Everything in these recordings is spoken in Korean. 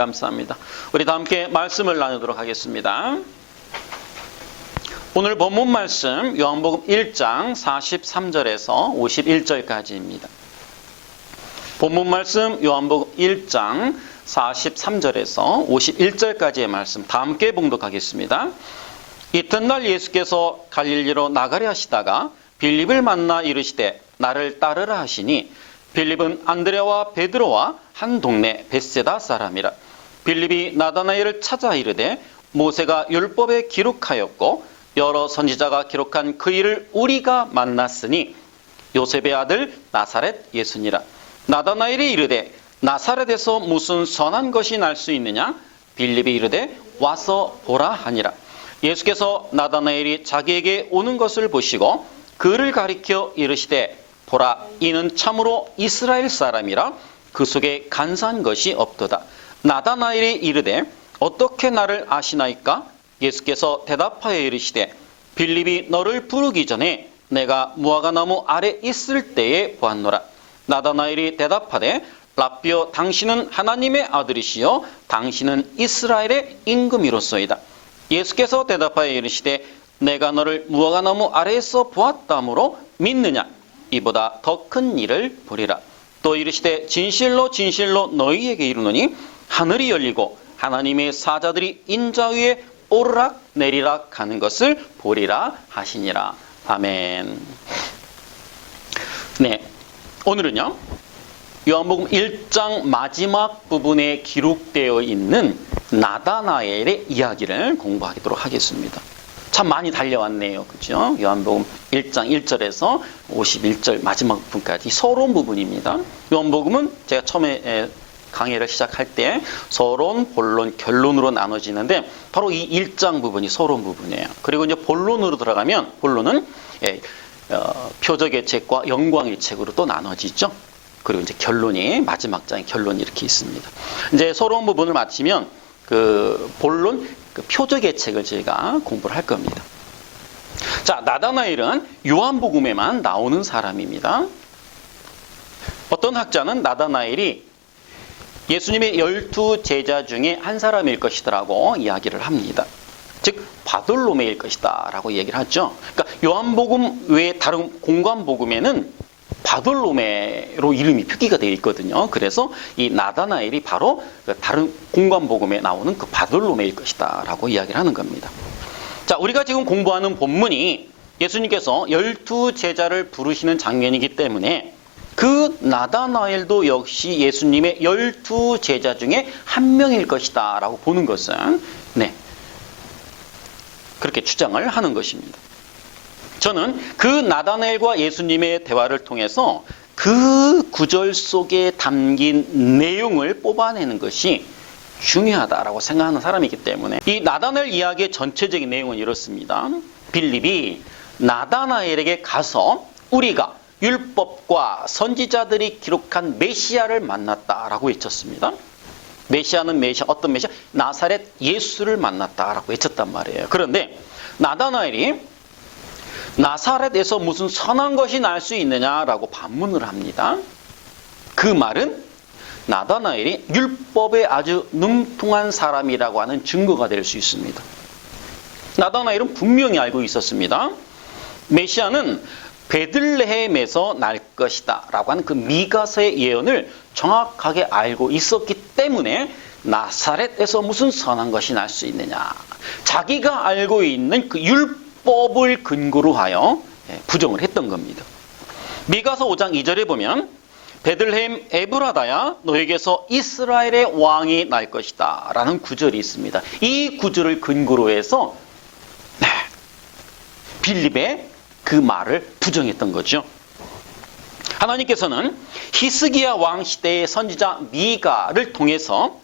감사합니다. 우리 다 함께 말씀을 나누도록 하겠습니다. 오늘 본문 말씀 요한복음 1장 43절에서 51절까지입니다. 본문 말씀 요한복음 1장 43절에서 51절까지의 말씀 다 함께 봉독하겠습니다. 이튿날 예수께서 갈릴리로 나가려 하시다가 빌립을 만나 이르시되 나를 따르라 하시니 빌립은 안드레와 베드로와 한 동네 벳세다 사람이라. 빌립이 나다나엘을 찾아 이르되 모세가 율법에 기록하였고 여러 선지자가 기록한 그 일을 우리가 만났으니 요셉의 아들 나사렛 예수니라. 나다나엘이 이르되 나사렛에서 무슨 선한 것이 날 수 있느냐? 빌립이 이르되 와서 보라 하니라. 예수께서 나다나엘이 자기에게 오는 것을 보시고 그를 가리켜 이르시되 보라, 이는 참으로 이스라엘 사람이라 그 속에 간사한 것이 없도다. 나다나엘이 이르되 어떻게 나를 아시나이까? 예수께서 대답하여 이르시되 빌립이 너를 부르기 전에 내가 무화과나무 아래 있을 때에 보았노라. 나다나엘이 대답하되 라삐여, 당신은 하나님의 아들이시요 당신은 이스라엘의 임금이로소이다. 예수께서 대답하여 이르시되 내가 너를 무화과나무 아래에서 보았다므로 믿느냐? 이보다 더 큰 일을 보리라. 또 이르시되 진실로 진실로 너희에게 이르노니 하늘이 열리고 하나님의 사자들이 인자 위에 오르락 내리락 하는 것을 보리라 하시니라. 아멘. 네, 오늘은요 요한복음 1장 마지막 부분에 기록되어 있는 나다나엘의 이야기를 공부하도록 하겠습니다. 참 많이 달려왔네요. 그죠? 요한복음 1장 1절에서 51절 마지막 부분까지 서론 부분입니다. 요한복음은 제가 처음에 강의를 시작할 때 서론, 본론, 결론으로 나눠지는데 바로 이 1장 부분이 서론 부분이에요. 그리고 이제 본론으로 들어가면 본론은 표적의 책과 영광의 책으로 또 나눠지죠. 그리고 이제 결론이 마지막 장의 결론이 이렇게 있습니다. 이제 서론 부분을 마치면 그 본론, 그 표적의 책을 저희가 공부를 할 겁니다. 자, 나다나엘은 요한복음에만 나오는 사람입니다. 어떤 학자는 나다나엘이 예수님의 12 제자 중에 한 사람일 것이라고 이야기를 합니다. 즉 바돌로메일 것이다 라고 얘기를 하죠. 그러니까 요한복음 외에 다른 공관복음에는 바돌로메로 이름이 표기가 되어 있거든요. 그래서 이 나다나엘이 바로 다른 공관복음에 나오는 그 바돌로메일 것이다 라고 이야기를 하는 겁니다. 자, 우리가 지금 공부하는 본문이 예수님께서 12 제자를 부르시는 장면이기 때문에 그 나다나엘도 역시 예수님의 12 제자 중에 한 명일 것이다 라고 보는 것은 그렇게 주장을 하는 것입니다. 저는 그 나다나엘과 예수님의 대화를 통해서 그 구절 속에 담긴 내용을 뽑아내는 것이 중요하다라고 생각하는 사람이기 때문에 이 나다나엘 이야기의 전체적인 내용은 이렇습니다. 빌립이 나다나엘에게 가서 우리가 율법과 선지자들이 기록한 메시아를 만났다라고 외쳤습니다. 메시아는 메시아, 어떤 메시아? 나사렛 예수를 만났다라고 외쳤단 말이에요. 그런데 나다나엘이 나사렛에서 무슨 선한 것이 날 수 있느냐라고 반문을 합니다. 그 말은 나다나엘이 율법에 아주 능통한 사람이라고 하는 증거가 될 수 있습니다. 나다나엘은 분명히 알고 있었습니다. 메시아는 베들레헴에서 날 것이다 라고 하는 그 미가서의 예언을 정확하게 알고 있었기 때문에 나사렛에서 무슨 선한 것이 날 수 있느냐, 자기가 알고 있는 그 율법을 근거로 하여 부정을 했던 겁니다. 미가서 5장 2절에 보면 베들레헴 에브라다야 너에게서 이스라엘의 왕이 날 것이다 라는 구절이 있습니다. 이 구절을 근거로 해서 빌립의 그 말을 부정했던 거죠. 하나님께서는 히스기야 왕 시대의 선지자 미가를 통해서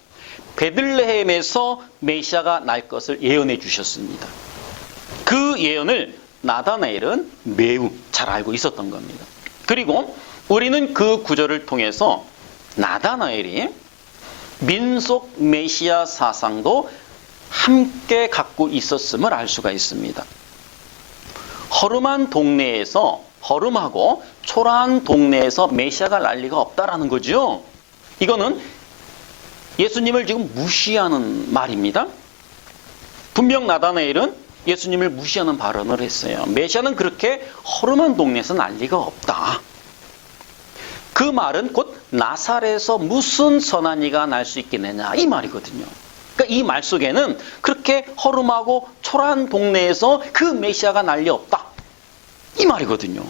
베들레헴에서 메시아가 날 것을 예언해 주셨습니다. 그 예언을 나다나엘은 매우 잘 알고 있었던 겁니다. 그리고 우리는 그 구절을 통해서 나다나엘이 민속 메시아 사상도 함께 갖고 있었음을 알 수가 있습니다. 허름한 동네에서, 허름하고 초라한 동네에서 메시아가 날 리가 없다라는 거죠. 이거는 예수님을 지금 무시하는 말입니다. 분명 나다나엘은 예수님을 무시하는 발언을 했어요. 메시아는 그렇게 허름한 동네에서 날 리가 없다. 그 말은 곧 나사렛에서 무슨 선한 이가 날 수 있겠느냐 이 말이거든요. 그러니까 이 말 속에는 그렇게 허름하고 초라한 동네에서 그 메시아가 날 리 없다 이 말이거든요.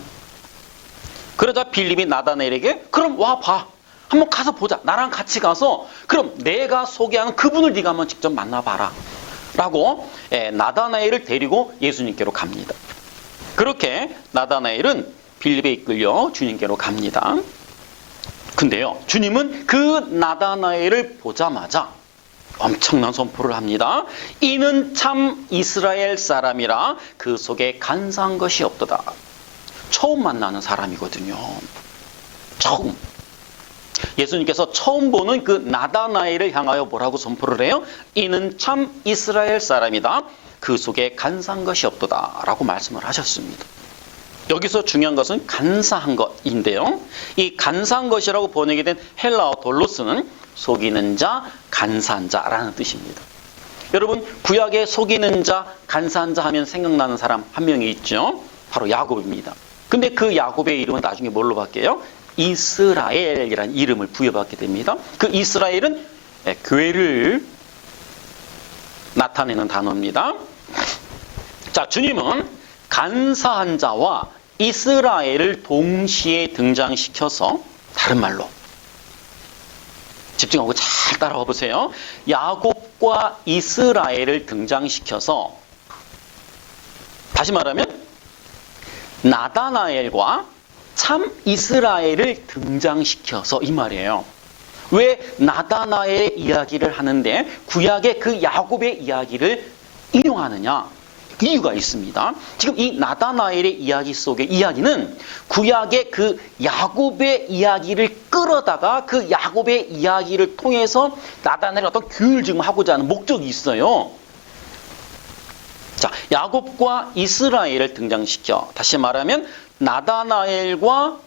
그러자 빌립이 나다나엘에게 그럼 와봐. 한번 가서 보자. 나랑 같이 가서 그럼 내가 소개하는 그분을 네가 한번 직접 만나봐라. 라고 나다나엘을 데리고 예수님께로 갑니다. 그렇게 나다나엘은 빌립에 이끌려 주님께로 갑니다. 근데요, 주님은 그 나다나엘을 보자마자 엄청난 선포를 합니다. 이는 참 이스라엘 사람이라 그 속에 간사한 것이 없도다. 처음 만나는 사람이거든요. 처음. 예수님께서 처음 보는 그 나다나엘을 향하여 뭐라고 선포를 해요? 이는 참 이스라엘 사람이다. 그 속에 간사한 것이 없도다. 라고 말씀을 하셨습니다. 여기서 중요한 것은 간사한 것인데요. 이 간사한 것이라고 번역이 된 헬라어 돌로스는 속이는 자, 간사한 자라는 뜻입니다. 여러분, 구약에 속이는 자, 간사한 자 하면 생각나는 사람 한 명이 있죠. 바로 야곱입니다. 근데 그 야곱의 이름은 나중에 뭘로 바뀌어요? 이스라엘이라는 이름을 부여받게 됩니다. 그 이스라엘은 교회를 나타내는 단어입니다. 자, 주님은 간사한 자와 이스라엘을 동시에 등장시켜서 다른 말로 집중하고 잘 따라와 보세요. 야곱과 이스라엘을 등장시켜서 다시 말하면 나다나엘과 참 이스라엘을 등장시켜서 이 말이에요. 왜 나다나엘의 이야기를 하는데 구약의 그 야곱의 이야기를 인용하느냐? 이유가 있습니다. 지금 이 나다나엘의 이야기 속의 이야기는 구약의 그 야곱의 이야기를 끌어다가 그 야곱의 이야기를 통해서 나다나엘의 어떤 교훈을 지금 하고자 하는 목적이 있어요. 자, 야곱과 이스라엘을 등장시켜 다시 말하면 나다나엘과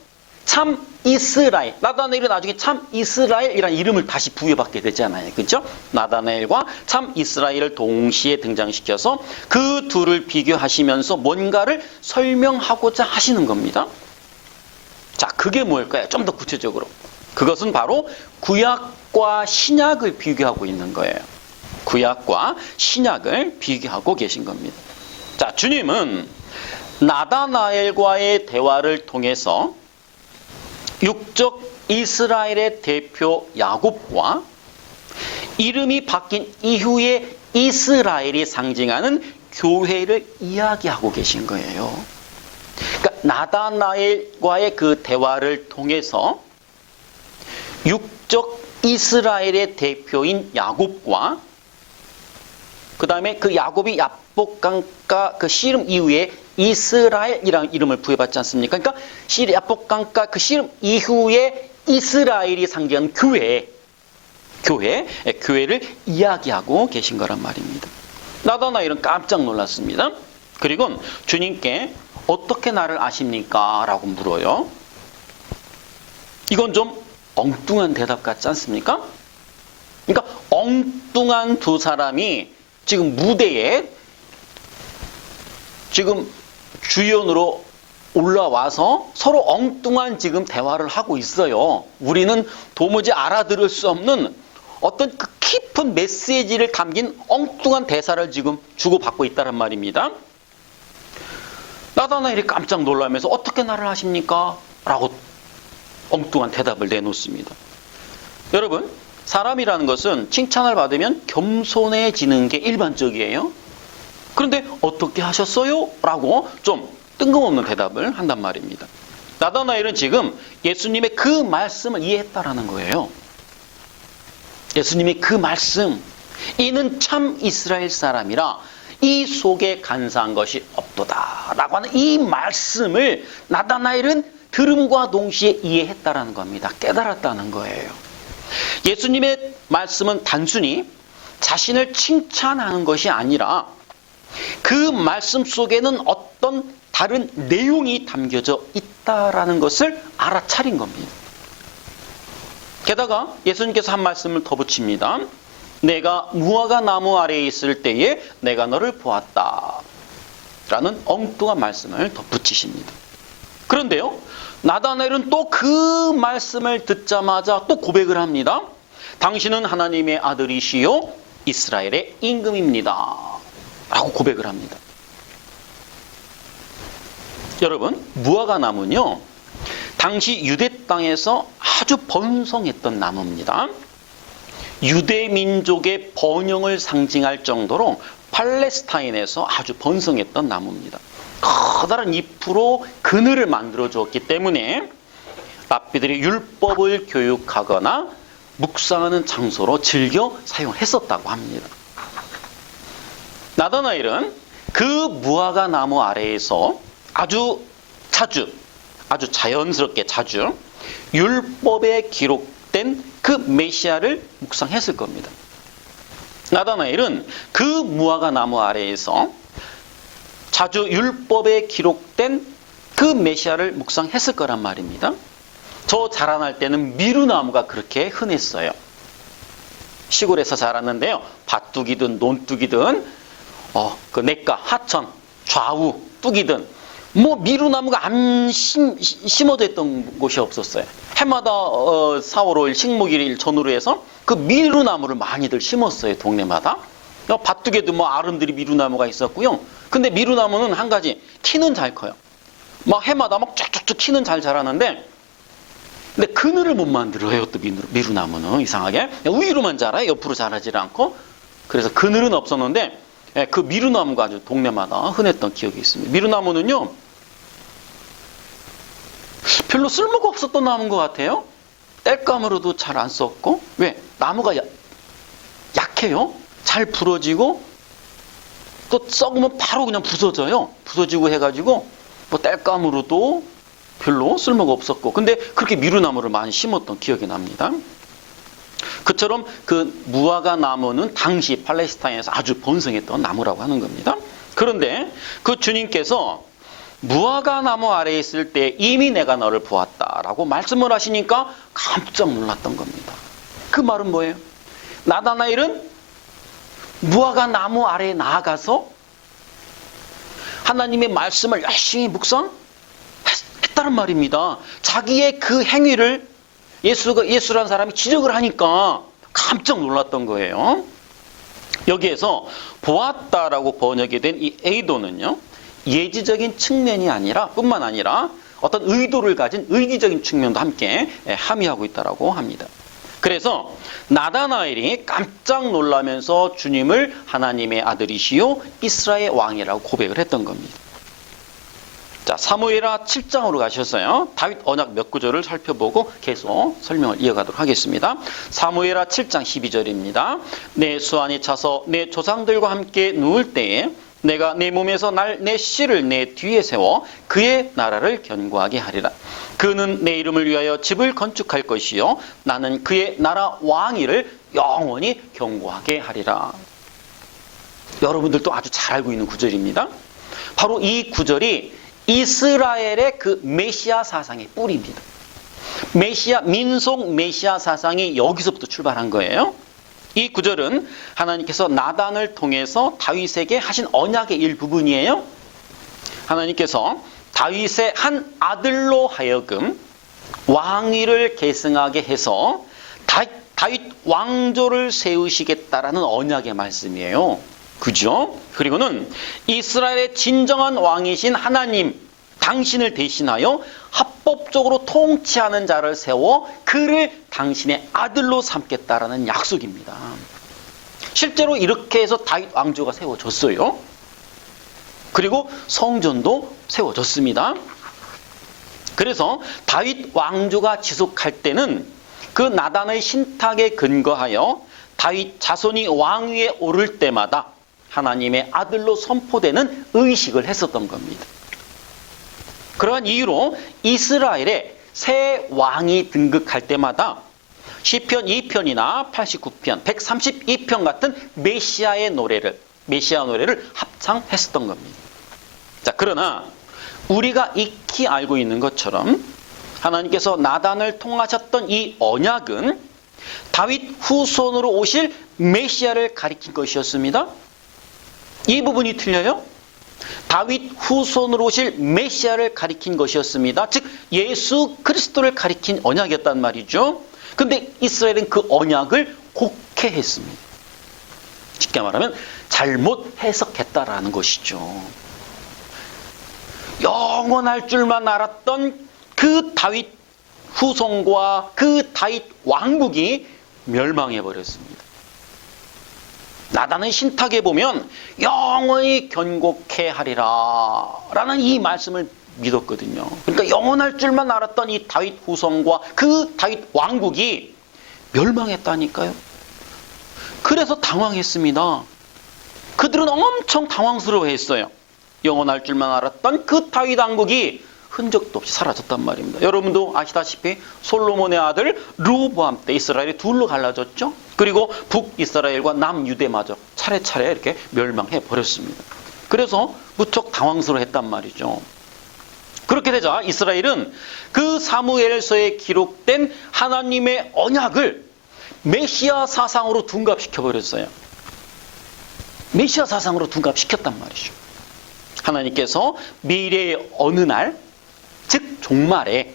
참 이스라엘, 나다나엘이 나중에 참 이스라엘이라는 이름을 다시 부여받게 되잖아요. 그렇죠? 나다나엘과 참 이스라엘을 동시에 등장시켜서 그 둘을 비교하시면서 뭔가를 설명하고자 하시는 겁니다. 자, 그게 뭘까요? 좀 더 구체적으로. 그것은 바로 구약과 신약을 비교하고 있는 거예요. 구약과 신약을 비교하고 계신 겁니다. 자, 주님은 나다나엘과의 대화를 통해서 육적 이스라엘의 대표 야곱과 이름이 바뀐 이후에 이스라엘이 상징하는 교회를 이야기하고 계신 거예요. 그러니까 나다나엘과의 그 대화를 통해서 육적 이스라엘의 대표인 야곱과 그 다음에 그 야곱이 야복강가 그 씨름 이후에 이스라엘이라는 이름을 부여받지 않습니까? 그러니까 야복강가 그 씨름 이후에 이스라엘이 상징하는 교회를 이야기하고 계신 거란 말입니다. 나다나엘은 깜짝 놀랐습니다. 그리고 주님께 어떻게 나를 아십니까? 라고 물어요. 이건 좀 엉뚱한 대답 같지 않습니까? 그러니까 엉뚱한 두 사람이 지금 무대에 지금 주연으로 올라와서 서로 엉뚱한 지금 대화를 하고 있어요. 우리는 도무지 알아들을 수 없는 어떤 그 깊은 메시지를 담긴 엉뚱한 대사를 지금 주고받고 있다는 말입니다. 나다나엘이 깜짝 놀라면서 어떻게 나를 아십니까? 라고 엉뚱한 대답을 내놓습니다. 여러분, 사람이라는 것은 칭찬을 받으면 겸손해지는 게 일반적이에요. 그런데 어떻게 하셨어요? 라고 좀 뜬금없는 대답을 한단 말입니다. 나다나엘은 지금 예수님의 그 말씀을 이해했다라는 거예요. 예수님의 그 말씀, 이는 참 이스라엘 사람이라 이 속에 간사한 것이 없도다 라고 하는 이 말씀을 나다나엘은 들음과 동시에 이해했다라는 겁니다. 깨달았다는 거예요. 예수님의 말씀은 단순히 자신을 칭찬하는 것이 아니라 그 말씀 속에는 어떤 다른 내용이 담겨져 있다라는 것을 알아차린 겁니다. 게다가 예수님께서 한 말씀을 더 붙입니다. 내가 무화과 나무 아래에 있을 때에 내가 너를 보았다 라는 엉뚱한 말씀을 더 붙이십니다. 그런데요, 나다나엘은 또 그 말씀을 듣자마자 또 고백을 합니다. 당신은 하나님의 아들이시요 이스라엘의 임금입니다 라고 고백을 합니다. 여러분, 무화과 나무는요, 당시 유대 땅에서 아주 번성했던 나무입니다. 유대 민족의 번영을 상징할 정도로 팔레스타인에서 아주 번성했던 나무입니다. 커다란 잎으로 그늘을 만들어 주었기 때문에 랍비들이 율법을 교육하거나 묵상하는 장소로 즐겨 사용했었다고 합니다. 나다나엘은 그 무화과 나무 아래에서 아주 자연스럽게 자주 율법에 기록된 그 메시아를 묵상했을 겁니다. 나다나엘은 그 무화과 나무 아래에서 자주 율법에 기록된 그 메시아를 묵상했을 거란 말입니다. 저 자라날 때는 미루나무가 그렇게 흔했어요. 시골에서 자랐는데요, 밭둑이든 논둑이든 그 냇가, 하천, 좌우 뚝이든 미루나무가 안 심어져 있던 곳이 없었어요. 해마다 4월 5일 식목일 전후로 해서 그 미루나무를 많이들 심었어요, 동네마다. 밭둑에도 아름드리 미루나무가 있었고요. 근데 미루나무는 한 가지, 키는 잘 커요. 해마다 쭉쭉쭉 키는 잘 자라는데, 근데 그늘을 못 만들어요, 또 미루나무는 이상하게. 위로만 자라요, 옆으로 자라지 않고. 그래서 그늘은 없었는데, 그 미루나무가 아주 동네마다 흔했던 기억이 있습니다. 미루나무는요, 별로 쓸모가 없었던 나무인 것 같아요. 땔감으로도 잘 안 썼고, 왜? 나무가 약해요. 잘 부러지고, 또 썩으면 바로 그냥 부서져요. 부서지고 해가지고, 땔감으로도 별로 쓸모가 없었고, 근데 그렇게 미루나무를 많이 심었던 기억이 납니다. 그처럼 그 무화과 나무는 당시 팔레스타인에서 아주 번성했던 나무라고 하는 겁니다. 그런데 그 주님께서 무화과 나무 아래에 있을 때 이미 내가 너를 보았다라고 말씀을 하시니까 깜짝 놀랐던 겁니다. 그 말은 뭐예요? 나다나엘은 무화과 나무 아래에 나아가서 하나님의 말씀을 열심히 묵상했다는 말입니다. 자기의 그 행위를 예수라는 사람이 지적을 하니까 깜짝 놀랐던 거예요. 여기에서 보았다라고 번역이 된 이 에이도는요, 예지적인 측면이 뿐만 아니라 어떤 의도를 가진 의기적인 측면도 함께 함의하고 있다라고 합니다. 그래서 나다나엘이 깜짝 놀라면서 주님을 하나님의 아들이시요 이스라엘 왕이라고 고백을 했던 겁니다. 자, 사무엘하 7장으로 가셨어요. 다윗 언약 몇 구절을 살펴보고 계속 설명을 이어가도록 하겠습니다. 사무엘하 7장 12절입니다. 내 수완이 차서 내 조상들과 함께 누울 때에 내가 내 몸에서 내 씨를 내 뒤에 세워 그의 나라를 견고하게 하리라. 그는 내 이름을 위하여 집을 건축할 것이요 나는 그의 나라 왕위를 영원히 견고하게 하리라. 여러분들도 아주 잘 알고 있는 구절입니다. 바로 이 구절이 이스라엘의 그 메시아 사상의 뿌리입니다. 민속 메시아 사상이 여기서부터 출발한 거예요. 이 구절은 하나님께서 나단을 통해서 다윗에게 하신 언약의 일부분이에요. 하나님께서 다윗의 한 아들로 하여금 왕위를 계승하게 해서 다윗 왕조를 세우시겠다라는 언약의 말씀이에요. 그죠? 그리고는 이스라엘의 진정한 왕이신 하나님, 당신을 대신하여 합법적으로 통치하는 자를 세워 그를 당신의 아들로 삼겠다라는 약속입니다. 실제로 이렇게 해서 다윗 왕조가 세워졌어요. 그리고 성전도 세워졌습니다. 그래서 다윗 왕조가 지속할 때는 그 나단의 신탁에 근거하여 다윗 자손이 왕위에 오를 때마다 하나님의 아들로 선포되는 의식을 했었던 겁니다. 그러한 이유로 이스라엘에 새 왕이 등극할 때마다 시편 2편이나 89편, 132편 같은 메시아 노래를 합창했었던 겁니다. 자, 그러나 우리가 익히 알고 있는 것처럼 하나님께서 나단을 통하셨던 이 언약은 다윗 후손으로 오실 메시아를 가리킨 것이었습니다. 이 부분이 틀려요? 다윗 후손으로 오실 메시아를 가리킨 것이었습니다. 즉 예수 그리스도를 가리킨 언약이었단 말이죠. 근데 이스라엘은 그 언약을 곡해했습니다. 쉽게 말하면 잘못 해석했다라는 것이죠. 영원할 줄만 알았던 그 다윗 후손과 그 다윗 왕국이 멸망해버렸습니다. 나단의 신탁에 보면 영원히 견고케 하리라 라는 이 말씀을 믿었거든요. 그러니까 영원할 줄만 알았던 이 다윗 후손과 그 다윗 왕국이 멸망했다니까요. 그래서 당황했습니다. 그들은 엄청 당황스러워했어요. 영원할 줄만 알았던 그 다윗 왕국이 흔적도 없이 사라졌단 말입니다. 여러분도 아시다시피 솔로몬의 아들 르호보암 때 이스라엘이 둘로 갈라졌죠. 그리고 북이스라엘과 남유대마저 차례차례 이렇게 멸망해 버렸습니다. 그래서 무척 당황스러워했단 말이죠. 그렇게 되자 이스라엘은 그 사무엘서에 기록된 하나님의 언약을 메시아 사상으로 둔갑시켜 버렸어요. 메시아 사상으로 둔갑시켰단 말이죠. 하나님께서 미래의 어느 날, 즉 종말에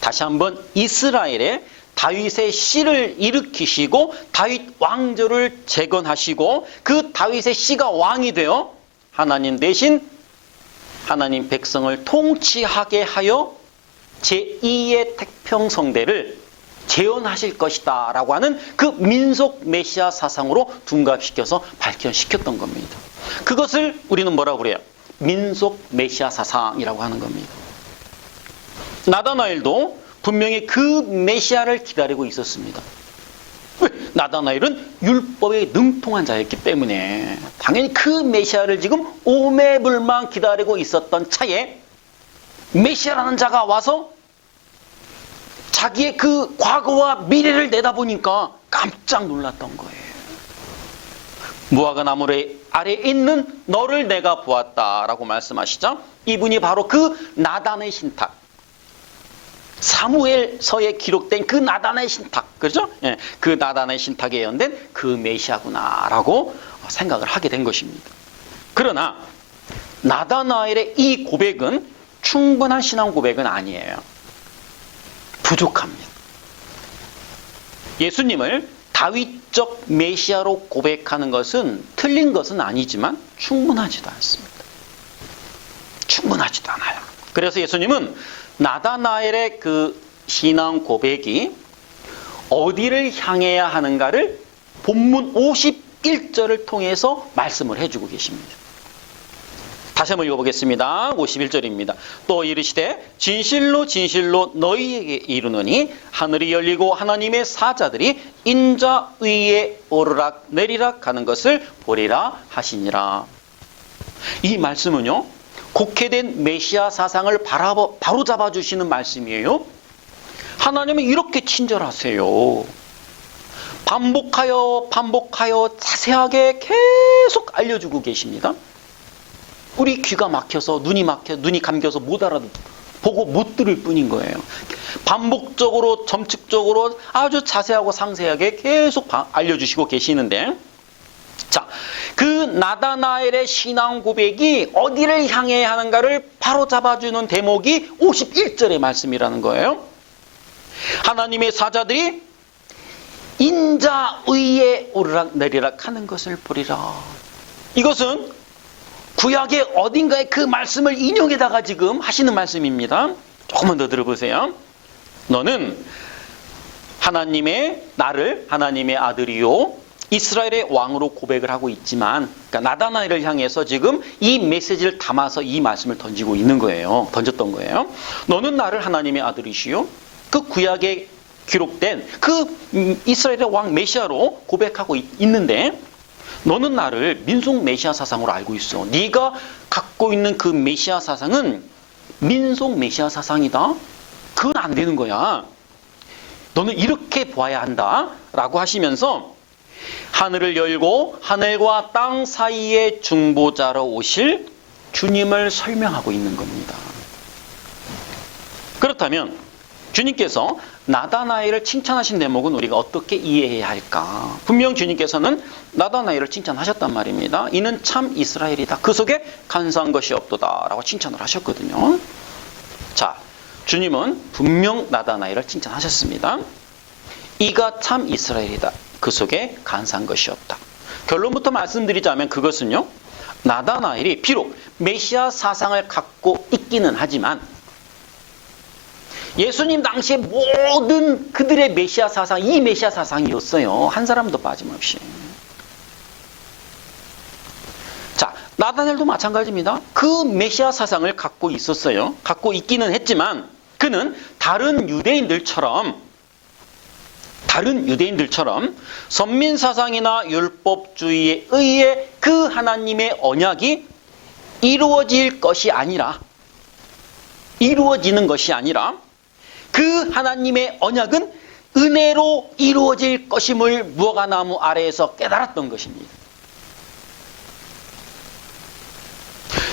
다시 한번 이스라엘에 다윗의 씨를 일으키시고 다윗 왕조를 재건하시고 그 다윗의 씨가 왕이 되어 하나님 대신 하나님 백성을 통치하게 하여 제2의 태평성대를 재현하실 것이다 라고 하는 그 민속 메시아 사상으로 둔갑시켜서 발견시켰던 겁니다. 그것을 우리는 뭐라고 그래요? 민속 메시아 사상이라고 하는 겁니다. 나다나엘도 분명히 그 메시아를 기다리고 있었습니다. 왜? 나다나엘은 율법에 능통한 자였기 때문에 당연히 그 메시아를 지금 오매불망 기다리고 있었던 차에 메시아라는 자가 와서 자기의 그 과거와 미래를 내다보니까 깜짝 놀랐던 거예요. 무화과 나무 아래에 있는 너를 내가 보았다라고 말씀하시죠. 이분이 바로 그 나단의 신탁, 사무엘서에 기록된 그 나단의 신탁, 그렇죠? 예, 그 나단의 신탁에 예언된 그 메시아구나라고 생각을 하게 된 것입니다. 그러나 나다나엘의 이 고백은 충분한 신앙 고백은 아니에요. 부족합니다. 예수님을 다윗적 메시아로 고백하는 것은 틀린 것은 아니지만 충분하지도 않습니다. 충분하지도 않아요. 그래서 예수님은 나다나엘의 그 신앙 고백이 어디를 향해야 하는가를 본문 51절을 통해서 말씀을 해주고 계십니다. 다시 한번 읽어보겠습니다. 51절입니다. 또 이르시되 진실로 진실로 너희에게 이르노니 하늘이 열리고 하나님의 사자들이 인자 위에 오르락 내리락 하는 것을 보리라 하시니라. 이 말씀은요, 곡해된 메시아 사상을 바로잡아 주시는 말씀이에요. 하나님은 이렇게 친절하세요. 반복하여 자세하게 계속 알려주고 계십니다. 우리 귀가 막혀서 눈이 감겨서 못 보고 못 들을 뿐인 거예요. 반복적으로 점측적으로 아주 자세하고 상세하게 계속 알려주시고 계시는데, 자, 그 나다나엘의 신앙 고백이 어디를 향해야 하는가를 바로 잡아주는 대목이 51절의 말씀이라는 거예요. 하나님의 사자들이 인자 위에 오르락 내리락 하는 것을 보리라. 이것은 구약의 어딘가에 그 말씀을 인용에다가 지금 하시는 말씀입니다. 조금만 더 들어보세요. 너는 나를 하나님의 아들이요 이스라엘의 왕으로 고백을 하고 있지만, 그러니까 나다나엘을 향해서 지금 이 메시지를 담아서 이 말씀을 던졌던 거예요. 너는 나를 하나님의 아들이시요, 그 구약에 기록된 그 이스라엘의 왕 메시아로 고백하고 있는데, 너는 나를 민속 메시아 사상으로 알고 있어. 네가 갖고 있는 그 메시아 사상은 민속 메시아 사상이다. 그건 안 되는 거야. 너는 이렇게 보아야 한다 라고 하시면서 하늘을 열고 하늘과 땅 사이의 중보자로 오실 주님을 설명하고 있는 겁니다. 그렇다면 주님께서 나다나엘을 칭찬하신 대목은 우리가 어떻게 이해해야 할까? 분명 주님께서는 나다나엘을 칭찬하셨단 말입니다. 이는 참 이스라엘이다. 그 속에 간사한 것이 없도다 라고 칭찬을 하셨거든요. 자, 주님은 분명 나다나엘을 칭찬하셨습니다. 이가 참 이스라엘이다. 그 속에 간사한 것이 없다. 결론부터 말씀드리자면 그것은요, 나다나엘이 비록 메시아 사상을 갖고 있기는 하지만 예수님 당시에 모든 그들의 메시아 사상, 이 메시아 사상이었어요. 한 사람도 빠짐없이. 자, 나다나엘도 마찬가지입니다. 그 메시아 사상을 갖고 있었어요. 갖고 있기는 했지만 그는 다른 유대인들처럼 선민 사상이나 율법주의에 의해 그 하나님의 언약이 이루어지는 것이 아니라 그 하나님의 언약은 은혜로 이루어질 것임을 무화과나무 아래에서 깨달았던 것입니다.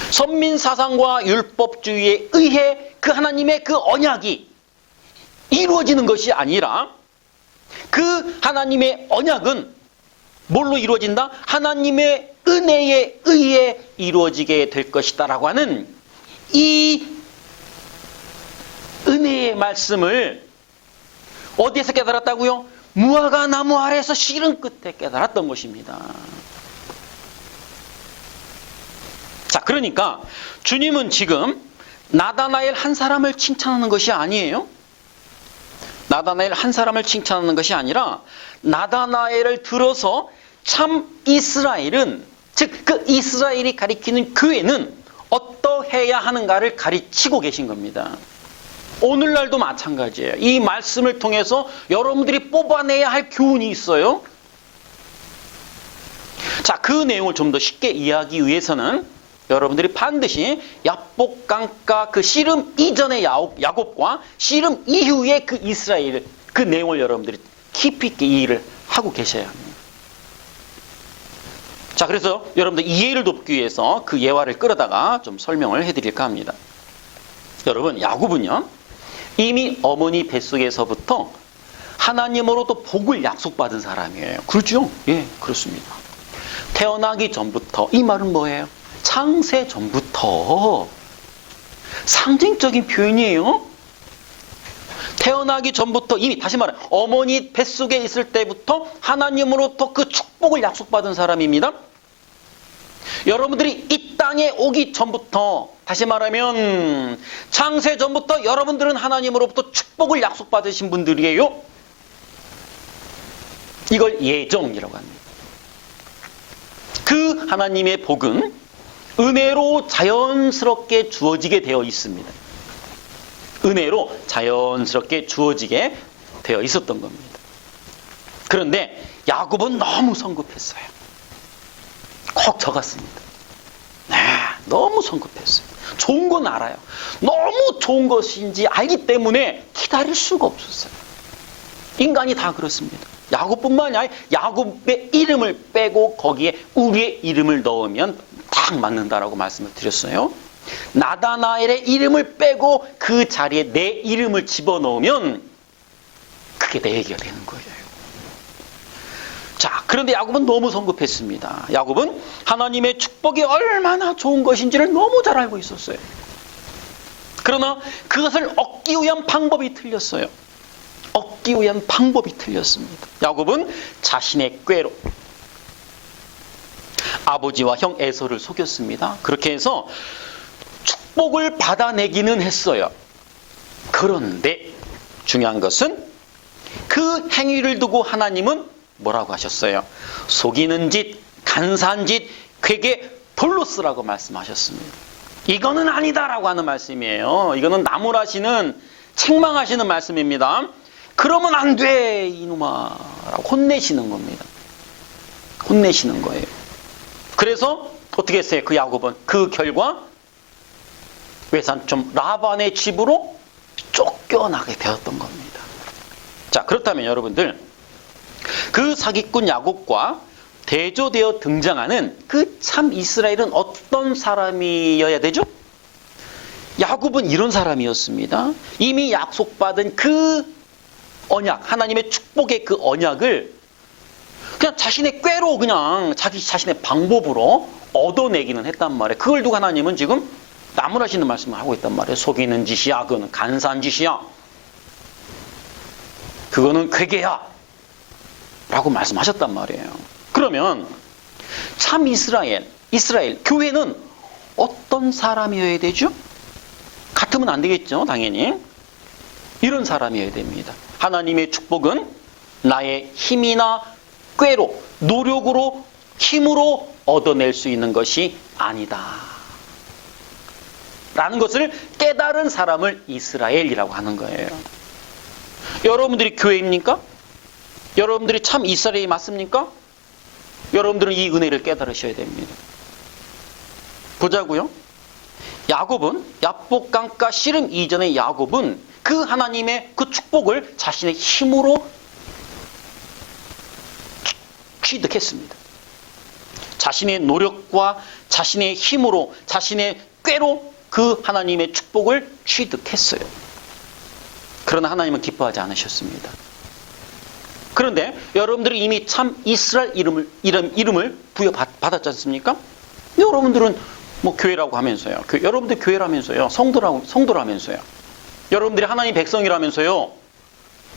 선민 사상과 율법주의에 의해 그 하나님의 그 언약이 이루어지는 것이 아니라 그 하나님의 언약은 뭘로 이루어진다? 하나님의 은혜에 의해 이루어지게 될 것이다 라고 하는 이 은혜의 말씀을 어디에서 깨달았다고요? 무화과나무 아래에서 씨름 끝에 깨달았던 것입니다. 자, 그러니까 주님은 지금 나다나엘 한 사람을 칭찬하는 것이 아니에요. 나다나엘 한 사람을 칭찬하는 것이 아니라 나다나엘을 들어서 참 이스라엘은, 즉 그 이스라엘이 가리키는 교회는 어떠해야 하는가를 가르치고 계신 겁니다. 오늘날도 마찬가지예요. 이 말씀을 통해서 여러분들이 뽑아내야 할 교훈이 있어요. 자, 그 내용을 좀 더 쉽게 이해하기 위해서는 여러분들이 반드시 야복강가 그 씨름 이전의 야곱과 씨름 이후의 그 이스라엘, 그 내용을 여러분들이 깊이 있게 이해를 하고 계셔야 합니다. 자, 그래서 여러분들 이해를 돕기 위해서 그 예화를 끌어다가 좀 설명을 해드릴까 합니다. 여러분, 야곱은요, 이미 어머니 뱃속에서부터 하나님으로부터 복을 약속받은 사람이에요. 그렇죠? 예, 그렇습니다. 태어나기 전부터, 이 말은 뭐예요? 창세 전부터 상징적인 표현이에요. 태어나기 전부터 이미, 다시 말해 어머니 뱃속에 있을 때부터 하나님으로부터 그 축복을 약속받은 사람입니다. 여러분들이 이 땅에 오기 전부터, 다시 말하면 창세 전부터 여러분들은 하나님으로부터 축복을 약속받으신 분들이에요. 이걸 예정이라고 합니다. 그 하나님의 복은 은혜로 자연스럽게 주어지게 되어 있습니다. 은혜로 자연스럽게 주어지게 되어 있었던 겁니다. 그런데 야곱은 너무 성급했어요. 꼭 적었습니다. 네, 너무 성급했어요. 좋은 건 알아요. 너무 좋은 것인지 알기 때문에 기다릴 수가 없었어요. 인간이 다 그렇습니다. 야곱뿐만이 아니라 야곱의 이름을 빼고 거기에 우리의 이름을 넣으면 딱 맞는다라고 말씀을 드렸어요. 나다나엘의 이름을 빼고 그 자리에 내 이름을 집어넣으면 그게 내 얘기가 되는 거예요. 자, 그런데 야곱은 너무 성급했습니다. 야곱은 하나님의 축복이 얼마나 좋은 것인지를 너무 잘 알고 있었어요. 그러나 그것을 얻기 위한 방법이 틀렸어요. 얻기 위한 방법이 틀렸습니다. 야곱은 자신의 꾀로 아버지와 형 에서를 속였습니다. 그렇게 해서 축복을 받아내기는 했어요. 그런데 중요한 것은 그 행위를 두고 하나님은 뭐라고 하셨어요? 속이는 짓, 간사한 짓, 괴게 돌로 쓰라고 말씀하셨습니다. 이거는 아니다라고 하는 말씀이에요. 이거는 나무라시는, 책망하시는 말씀입니다. 그러면 안 돼, 이놈아 라고 혼내시는 겁니다. 혼내시는 거예요. 그래서 어떻게 했어요? 그 야곱은 그 결과 외산 좀 라반의 집으로 쫓겨나게 되었던 겁니다. 자, 그렇다면 여러분들, 그 사기꾼 야곱과 대조되어 등장하는 그 참 이스라엘은 어떤 사람이어야 되죠? 야곱은 이런 사람이었습니다. 이미 약속받은 그 언약, 하나님의 축복의 그 언약을 그냥 자신의 꾀로 그냥 자신의 방법으로 얻어내기는 했단 말이에요. 그걸 두고 하나님은 지금 나무라시는 말씀을 하고 있단 말이에요. 속이는 짓이야. 그거는 간사한 짓이야. 그거는 괴계야. 라고 말씀하셨단 말이에요. 그러면 참 이스라엘 교회는 어떤 사람이어야 되죠? 같으면 안 되겠죠, 당연히. 이런 사람이어야 됩니다. 하나님의 축복은 나의 힘이나 꾀로, 노력으로, 힘으로 얻어낼 수 있는 것이 아니다. 라는 것을 깨달은 사람을 이스라엘이라고 하는 거예요. 여러분들이 교회입니까? 여러분들이 참 이스라엘이 맞습니까? 여러분들은 이 은혜를 깨달으셔야 됩니다. 보자고요. 야곱은 야복강가 씨름 이전의 야곱은 그 하나님의 그 축복을 자신의 힘으로 취득했습니다. 자신의 노력과 자신의 힘으로 자신의 꾀로 그 하나님의 축복을 취득했어요. 그러나 하나님은 기뻐하지 않으셨습니다. 그런데 여러분들이 이미 참 이스라엘 이름을 부여받았지 않습니까? 여러분들은 뭐 교회라고 하면서요. 여러분들 교회라면서요. 성도라면서요. 여러분들이 하나님 백성이라면서요.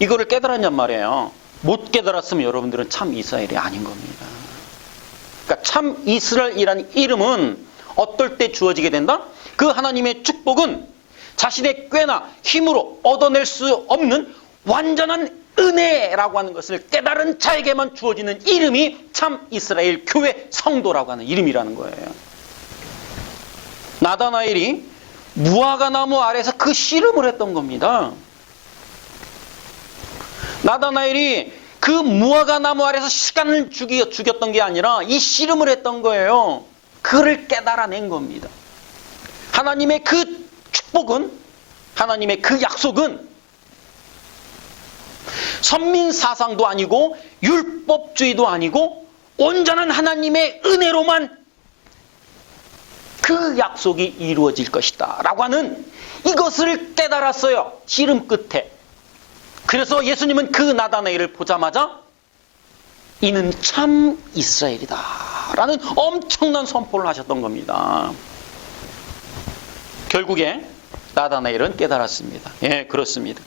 이거를 깨달았냔 말이에요. 못 깨달았으면 여러분들은 참 이스라엘이 아닌 겁니다. 그러니까 참 이스라엘이라는 이름은 어떨 때 주어지게 된다? 그 하나님의 축복은 자신의 꾀나 힘으로 얻어낼 수 없는 완전한 은혜라고 하는 것을 깨달은 자에게만 주어지는 이름이 참 이스라엘 교회 성도라고 하는 이름이라는 거예요. 나다나엘이 무화과 나무 아래에서 그 씨름을 했던 겁니다. 나다나엘이 그 무화과 나무 아래에서 시간을 죽였던 게 아니라 이 씨름을 했던 거예요. 그를 깨달아낸 겁니다. 하나님의 그 축복은, 하나님의 그 약속은 선민사상도 아니고 율법주의도 아니고 온전한 하나님의 은혜로만 그 약속이 이루어질 것이다 라고 하는 이것을 깨달았어요. 씨름 끝에. 그래서 예수님은 그 나다나엘을 보자마자 이는 참 이스라엘이다 라는 엄청난 선포를 하셨던 겁니다. 결국에 나다나엘은 깨달았습니다. 예, 그렇습니다.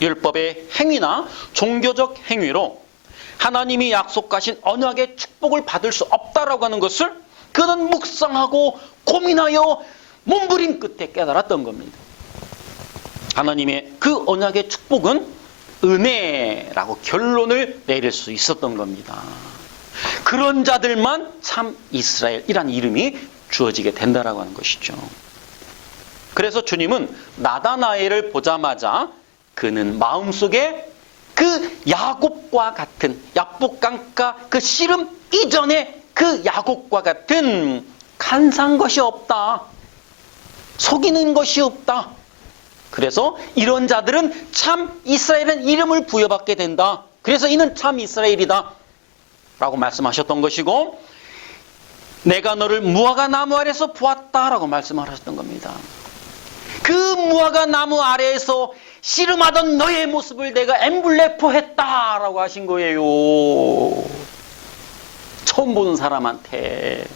율법의 행위나 종교적 행위로 하나님이 약속하신 언약의 축복을 받을 수 없다라고 하는 것을 그는 묵상하고 고민하여 몸부림 끝에 깨달았던 겁니다. 하나님의 그 언약의 축복은 은혜라고 결론을 내릴 수 있었던 겁니다. 그런 자들만 참 이스라엘이라는 이름이 주어지게 된다라고 하는 것이죠. 그래서 주님은 나다나엘을 보자마자 그는 마음속에 그 야곱과 같은 야복강가 그 씨름 이전에 그 야곱과 같은 간사한 것이 없다. 속이는 것이 없다. 그래서 이런 자들은 참 이스라엘은 이름을 부여받게 된다. 그래서 이는 참 이스라엘이다. 라고 말씀하셨던 것이고 내가 너를 무화과 나무 아래에서 보았다. 라고 말씀하셨던 겁니다. 그 무화과 나무 아래에서 씨름하던 너의 모습을 내가 엠블레포했다. 라고 하신 거예요. 처음 보는 사람한테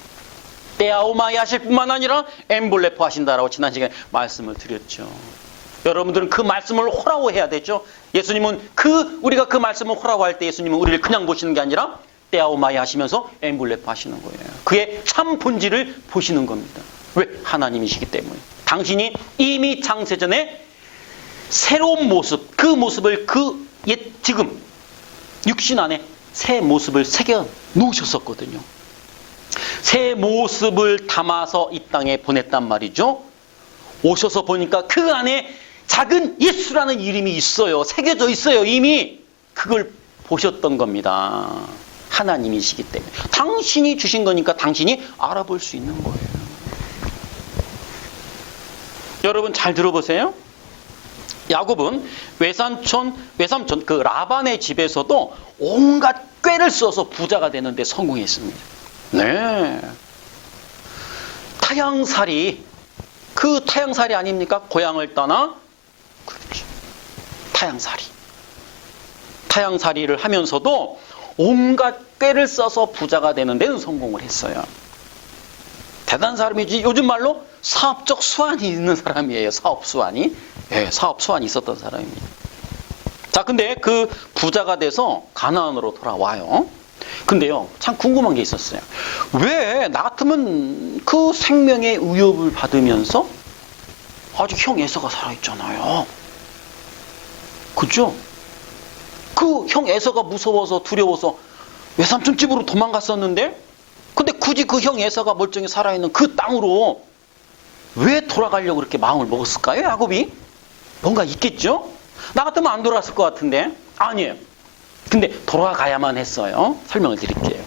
떼아오마이 하실 뿐만 아니라 엠블레포 하신다라고 지난 시간에 말씀을 드렸죠. 여러분들은 그 말씀을 호라고해야 되죠. 예수님은 우리가 그 말씀을 호라고할 때 예수님은 우리를 그냥 보시는 게 아니라 떼아오마이 하시면서 엠블레포 하시는 거예요. 그의 참 본질을 보시는 겁니다. 왜? 하나님이시기 때문에. 당신이 이미 창세전에 새로운 모습, 그 모습을 지금 육신 안에 새 모습을 새겨 놓으셨었거든요. 새 모습을 담아서 이 땅에 보냈단 말이죠. 오셔서 보니까 그 안에 작은 예수라는 이름이 있어요. 새겨져 있어요. 이미 그걸 보셨던 겁니다. 하나님이시기 때문에. 당신이 주신 거니까 당신이 알아볼 수 있는 거예요. 여러분 잘 들어보세요. 야곱은 외삼촌 그 라반의 집에서도 온갖 꾀를 써서 부자가 되는데 성공했습니다. 네. 타향살이 그 타향살이 아닙니까? 고향을 떠나 그렇죠. 타향살이. 타향살이를 하면서도 온갖 꾀를 써서 부자가 되는 데는 성공을 했어요. 대단한 사람이지. 요즘 말로 사업적 수완이 있는 사람이에요. 사업 수완이. 예, 사업 수완이 있었던 사람입니다. 자, 근데 그 부자가 돼서 가나안으로 돌아와요. 근데요, 참 궁금한 게 있었어요. 왜 나 같으면 그 생명의 위협을 받으면서 아직 형 에서가 살아있잖아요. 그죠? 그 형 에서가 무서워서 두려워서 외삼촌 집으로 도망갔었는데, 근데 굳이 그 형 에서가 멀쩡히 살아있는 그 땅으로 왜 돌아가려고 그렇게 마음을 먹었을까요? 야곱이? 뭔가 있겠죠? 나 같으면 안 돌아갔을 것 같은데. 아니에요. 근데 돌아가야만 했어요. 설명을 드릴게요.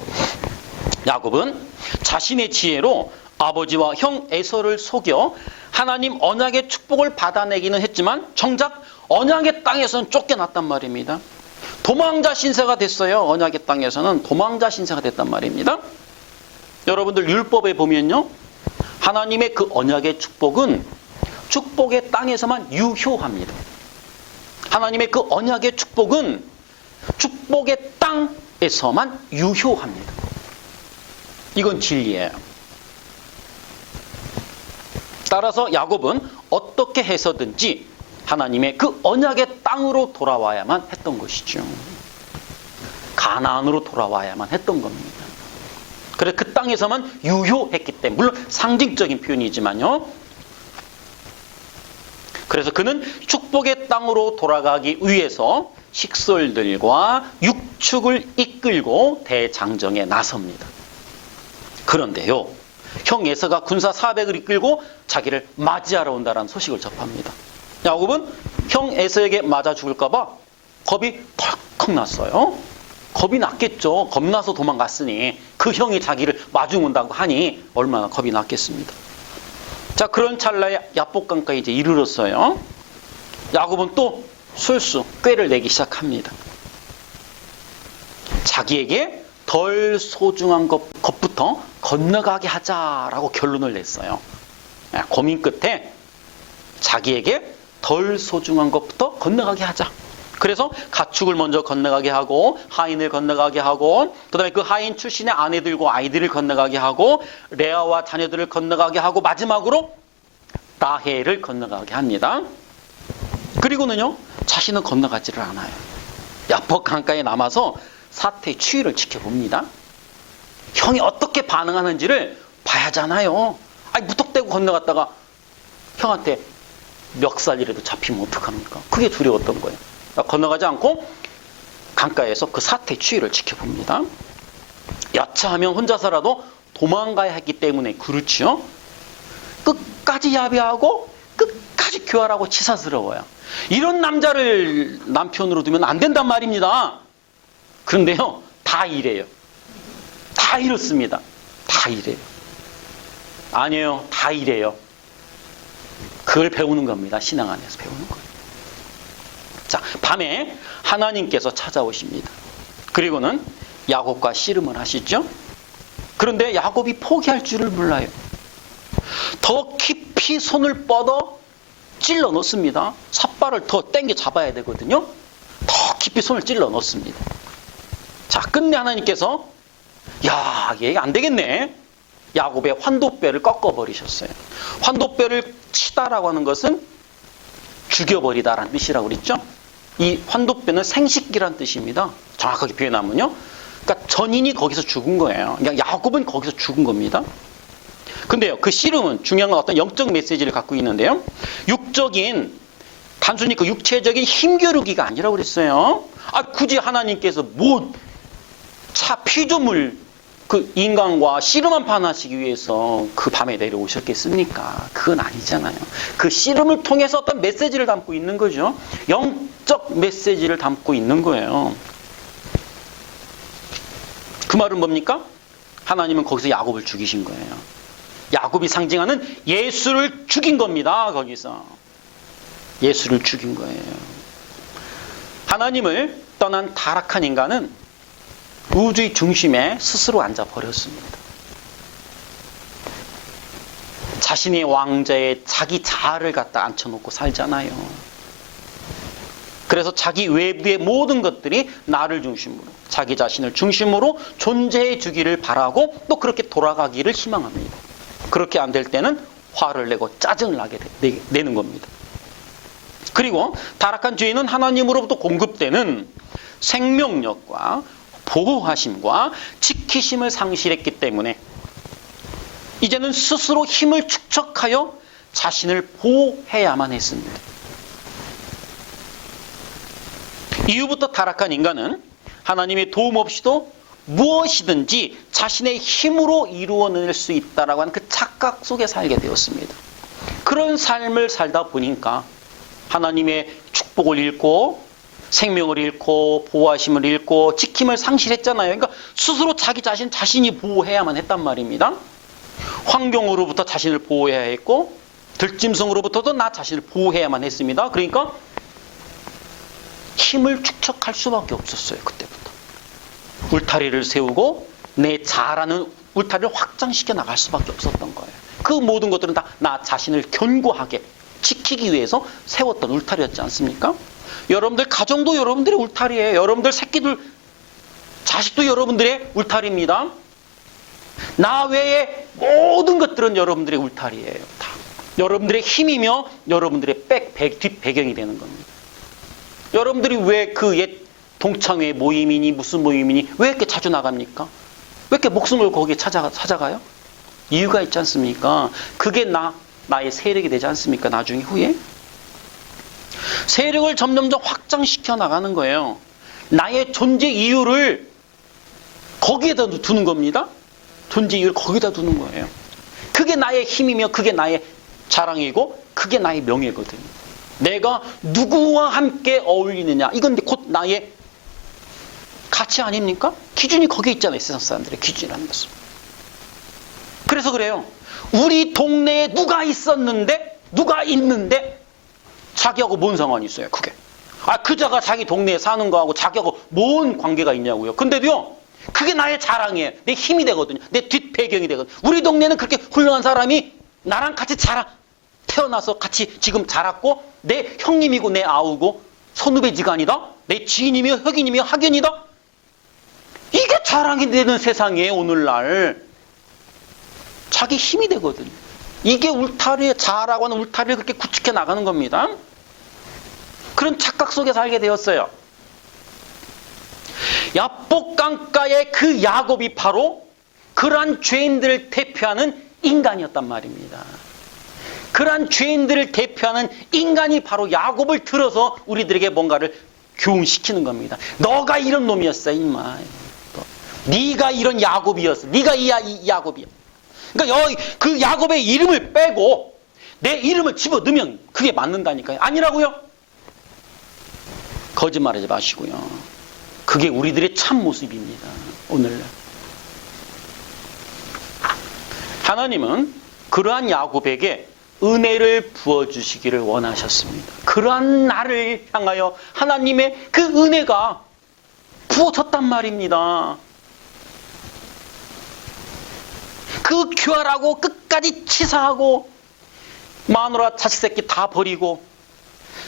야곱은 자신의 지혜로 아버지와 형 에서를 속여 하나님 언약의 축복을 받아내기는 했지만 정작 언약의 땅에서는 쫓겨났단 말입니다. 도망자 신세가 됐어요. 언약의 땅에서는 도망자 신세가 됐단 말입니다. 여러분들 율법에 보면요, 하나님의 그 언약의 축복은 축복의 땅에서만 유효합니다. 하나님의 그 언약의 축복은 축복의 땅에서만 유효합니다. 이건 진리예요. 따라서 야곱은 어떻게 해서든지 하나님의 그 언약의 땅으로 돌아와야만 했던 것이죠. 가나안으로 돌아와야만 했던 겁니다. 그래서 그 땅에서만 유효했기 때문에, 물론 상징적인 표현이지만요. 그래서 그는 축복의 땅으로 돌아가기 위해서 식솔들과 육축을 이끌고 대장정에 나섭니다. 그런데요, 형 에서가 군사 400을 이끌고 자기를 맞이하러 온다는 소식을 접합니다. 야곱은 형 에서에게 맞아 죽을까 봐 겁이 덜컥 났어요. 겁이 났겠죠. 겁나서 도망갔으니 그 형이 자기를 마중 온다고 하니 얼마나 겁이 났겠습니다. 자, 그런 찰나에 야복강가에 이제 이르렀어요. 야곱은 또 술수, 꾀를 내기 시작합니다. 자기에게 덜 소중한 것부터 건너가게 하자라고 결론을 냈어요. 고민 끝에 자기에게 덜 소중한 것부터 건너가게 하자. 그래서 가축을 먼저 건너가게 하고 하인을 건너가게 하고 그다음에 그 하인 출신의 아내들과 아이들을 건너가게 하고 레아와 자녀들을 건너가게 하고 마지막으로 라헬을 건너가게 합니다. 그리고는요, 자신은 건너가지를 않아요. 야복 강가에 남아서 사태의 추이를 지켜봅니다. 형이 어떻게 반응하는지를 봐야잖아요. 아니, 무턱대고 건너갔다가 형한테 멱살이라도 잡히면 어떡합니까? 그게 두려웠던 거예요. 건너가지 않고 강가에서 그 사태의 추이를 지켜봅니다. 여차하면 혼자서라도 도망가야 했기 때문에 그렇지요. 끝까지 야비하고 끝까지 교활하고 치사스러워요. 이런 남자를 남편으로 두면 안 된단 말입니다. 그런데요, 다 이래요. 다 이렇습니다. 다 이래요. 아니에요. 다 이래요. 그걸 배우는 겁니다. 신앙 안에서 배우는 거예요. 자, 밤에 하나님께서 찾아오십니다. 그리고는 야곱과 씨름을 하시죠. 그런데 야곱이 포기할 줄을 몰라요. 더 깊이 손을 뻗어 찔러 넣습니다. 삿발을 더 당겨 잡아야 되거든요. 더 깊이 손을 찔러 넣습니다. 자, 끝내 하나님께서 야, 얘 안 되겠네. 야곱의 환도뼈를 꺾어버리셨어요. 환도뼈를 치다라고 하는 것은 죽여버리다라는 뜻이라고 그랬죠. 이 환도뼈는 생식기란 뜻입니다. 정확하게 표현하면요. 그러니까 전인이 거기서 죽은 거예요. 그러니까 야곱은 거기서 죽은 겁니다. 근데요, 그 씨름은 중요한 건 어떤 영적 메시지를 갖고 있는데요. 육적인, 단순히 그 육체적인 힘겨루기가 아니라고 그랬어요. 아, 굳이 하나님께서 피조물, 그 인간과 씨름 한판 하시기 위해서 그 밤에 내려오셨겠습니까? 그건 아니잖아요. 그 씨름을 통해서 어떤 메시지를 담고 있는 거죠. 영적 메시지를 담고 있는 거예요. 그 말은 뭡니까? 하나님은 거기서 야곱을 죽이신 거예요. 야곱이 상징하는 예수를 죽인 겁니다. 거기서 예수를 죽인 거예요. 하나님을 떠난 타락한 인간은 우주의 중심에 스스로 앉아버렸습니다. 자신의 왕자에 자기 자아를 갖다 앉혀놓고 살잖아요. 그래서 자기 외부의 모든 것들이 나를 중심으로, 자기 자신을 중심으로 존재해 주기를 바라고 또 그렇게 돌아가기를 희망합니다. 그렇게 안 될 때는 화를 내고 짜증을 내는 겁니다. 그리고 타락한 죄인은 하나님으로부터 공급되는 생명력과 보호하심과 지키심을 상실했기 때문에 이제는 스스로 힘을 축적하여 자신을 보호해야만 했습니다. 이후부터 타락한 인간은 하나님의 도움 없이도 무엇이든지 자신의 힘으로 이루어낼 수 있다라고 하는 그 착각 속에 살게 되었습니다. 그런 삶을 살다 보니까 하나님의 축복을 잃고 생명을 잃고 보호하심을 잃고 지킴을 상실했잖아요. 그러니까 스스로 자신이 보호해야만 했단 말입니다. 환경으로부터 자신을 보호해야 했고 들짐승으로부터도 나 자신을 보호해야만 했습니다. 그러니까 힘을 축적할 수밖에 없었어요. 그때부터. 울타리를 세우고 내 자라는 울타리를 확장시켜 나갈 수밖에 없었던 거예요. 그 모든 것들은 다 나 자신을 견고하게 지키기 위해서 세웠던 울타리였지 않습니까? 여러분들 가정도 여러분들의 울타리예요. 여러분들 새끼들, 자식도 여러분들의 울타리입니다. 나 외의 모든 것들은 여러분들의 울타리예요. 다. 여러분들의 힘이며 여러분들의 뒷배경이 되는 겁니다. 여러분들이 왜 그 옛 동창회 모임이니 무슨 모임이니 왜 이렇게 자주 나갑니까? 왜 이렇게 목숨을 거기에 찾아가요? 이유가 있지 않습니까? 그게 나의 세력이 되지 않습니까? 나중에 후에? 세력을 점점점 확장시켜 나가는 거예요. 나의 존재 이유를 거기에다 두는 겁니다. 존재 이유를 거기다 두는 거예요. 그게 나의 힘이며 그게 나의 자랑이고 그게 나의 명예거든요. 내가 누구와 함께 어울리느냐, 이건 곧 나의 가치 아닙니까? 기준이 거기에 있잖아요. 세상 사람들의 기준이라는 것은. 그래서 그래요. 우리 동네에 누가 있는데 자기하고 뭔 상관이 있어요, 그게. 그자가 자기 동네에 사는 거하고 자기하고 뭔 관계가 있냐고요. 근데도요, 그게 나의 자랑이에요. 내 힘이 되거든요. 내 뒷배경이 되거든요. 우리 동네는 그렇게 훌륭한 사람이 나랑 같이 태어나서 같이 지금 자랐고, 내 형님이고 내 아우고 선후배지간이다. 내 지인이며 혁인이며 학연이다. 이게 자랑이 되는 세상이에요, 오늘날. 자기 힘이 되거든요. 이게 울타리에 자라고 하는 울타리를 그렇게 구축해 나가는 겁니다. 그런 착각 속에 살게 되었어요. 야복강가의 그 야곱이 바로 그러한 죄인들을 대표하는 인간이었단 말입니다. 그러한 죄인들을 대표하는 인간이 바로 야곱을 들어서 우리들에게 뭔가를 교훈시키는 겁니다. 너가 이런 놈이었어, 임마. 네가 이런 야곱이었어. 네가 이 야곱이야. 그러니까 그 야곱의 이름을 빼고 내 이름을 집어넣으면 그게 맞는다니까요. 아니라고요? 거짓말하지 마시고요. 그게 우리들의 참 모습입니다. 오늘날. 하나님은 그러한 야곱에게 은혜를 부어주시기를 원하셨습니다. 그러한 나를 향하여 하나님의 그 은혜가 부어졌단 말입니다. 그 귀하라고 끝까지 치사하고 마누라 자식 새끼 다 버리고